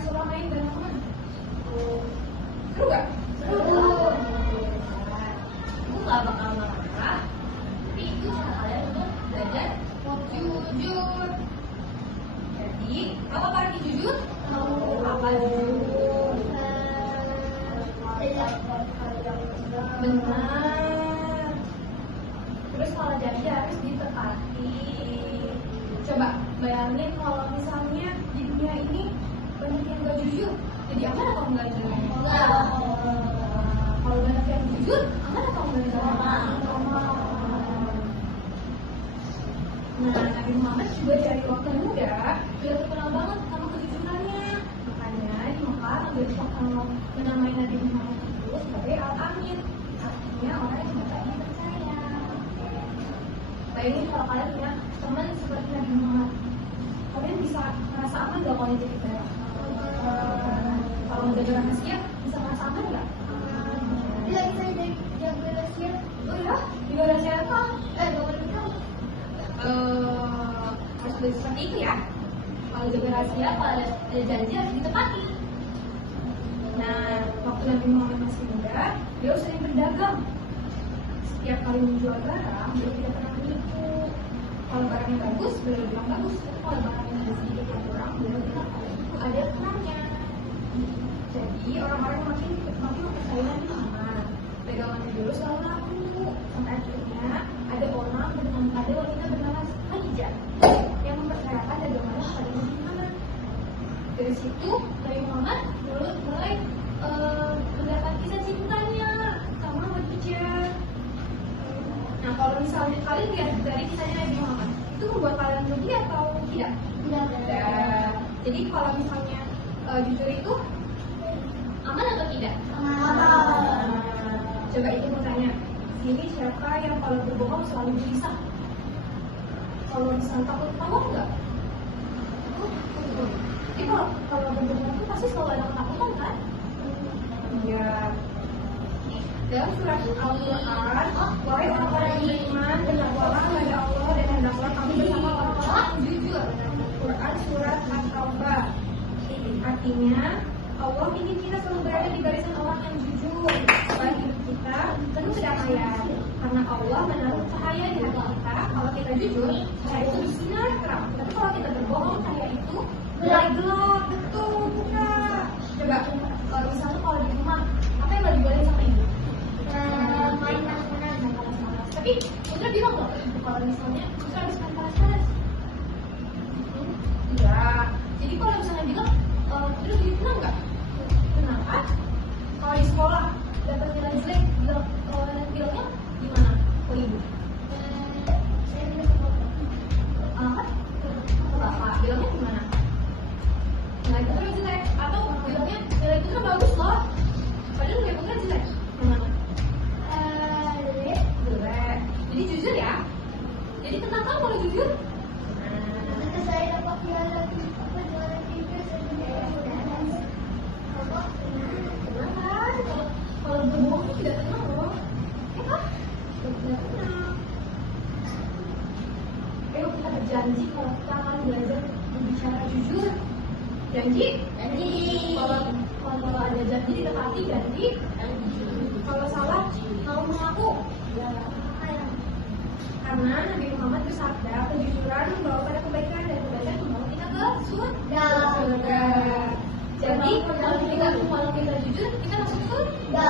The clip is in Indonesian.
suka main bareng teman? Seru gak? Seru. Ibu gak bakal marah, tapi itu cara kalian untuk belajar jujur. Jadi, tahu apa arti jujur? Apa jujur? Benar. Terus kalau janji harus ditepati. Coba bayangin kalau misalnya di dunia ini banyak yang gak jujur, jadi aman atau enggak jujur? Enggak. Kalau banyak yang jujur, aman atau enggak? Aman. Nah, Nabi Muhammad juga dari waktu muda sudah terkenal banget sama kejujurannya. Makanya di Mekah Nabi Muhammad menamai Nabi Muhammad itu sebagai Al-Amin, artinya orang yang dapat dipercaya. Bayangin kalau kalian punya teman seperti Nabi Muhammad, kalian bisa merasa aman gak kalau jadi mereka? Kalau menjaga rahasia, bisa merasa aman gak? Tidak bisa jaga rahasia. Oh ya, jaga rahasia apa? Gak boleh tahu. Harus belajar seperti itu ya. Kalau jaga rahasia, kalau ada janji harus ditepati. Nah, waktu Nabi Muhammad masih muda, beliau sering berdagang. Setiap kali menjual barang, beliau tidak pernah menipu. Kalau barangnya bagus, beliau bilang bagus. Tapi kalau barangnya ada sedikit yang kurang, beliau bilang itu ada kurangnya. Jadi orang-orang makin mempercayai Nabi Muhammad. Dagangannya dulu selalu laku. Sampai akhirnya ada wanita bernama Khadijah yang mempercayakan dagangannya pada Nabi Muhammad. Dari situ Nabi Muhammad mulai mendapat kisah cintanya sama Khadijah. Nah, kalau misalnya kalian lihat dari kisahnya Nabi Muhammad, itu membuat kalian rugi atau tidak? Tidak. Jadi kalau misalnya jujur itu aman atau tidak? Aman. Coba ini mau tanya, ini siapa yang kalau berbohong selalu gelisah? Kalau misalnya takut tahu nggak? Jadi kalau berbohong itu pasti selalu ada ketakutan kan? Iya. Dalam surat Al-Quran, wahai orang-orang yang beriman, bertakwalah kepada Allah dan hendaklah kamu bersama orang-orang yang jujur. Quran surat At-Taubah. Artinya, Allah ingin kita selalu berada di barisan orang yang jujur supaya hidup kita penuh kedamaian. Karena Allah menaruh cahaya di hati kita. Kalau kita jujur, cahaya itu bersinar terang. Tapi kalau kita berbohong, cahaya itu gelap. Betul, bukan? Coba, kalau misalnya kalau di rumah, apa yang nggak dibolehin sama ibu? Main panas-panas. Tapi Putra bilang loh, kalau misalnya Putra habis main panas-panas. Iya. Jadi kalau misalnya bilang, Putra jadi tenang nggak? Kenapa? Kalau di sekolah dapat nilai jelek, bilangnya gimana? Oh ibu. Saya tidak sekolah. Apa? Bapak bilangnya gimana? Nilai Putra jelek atau bilangnya nilai Putra bagus loh. Padahal nilai Putra jelek. Gimana? Jelek. Jadi jujur ya. Jadi tenang kan kalau jujur? Ketika saya dapat juara tiga, saya tidak mudah. Kenapa? Kalau berbohong itu tidak tenang loh. Ya kan? Tidak tenang. Ayo kita berjanji kalau kita akan belajar berbicara jujur. Janji? Kalau ada janji ditepati janji. Kalau salah mau mengaku. Karena Nabi Muhammad bersabda, kejujuran membawa pada kebaikan dan kebaikan membawa kita ke surga. Jadi kalau kita jujur, kita masuk surga.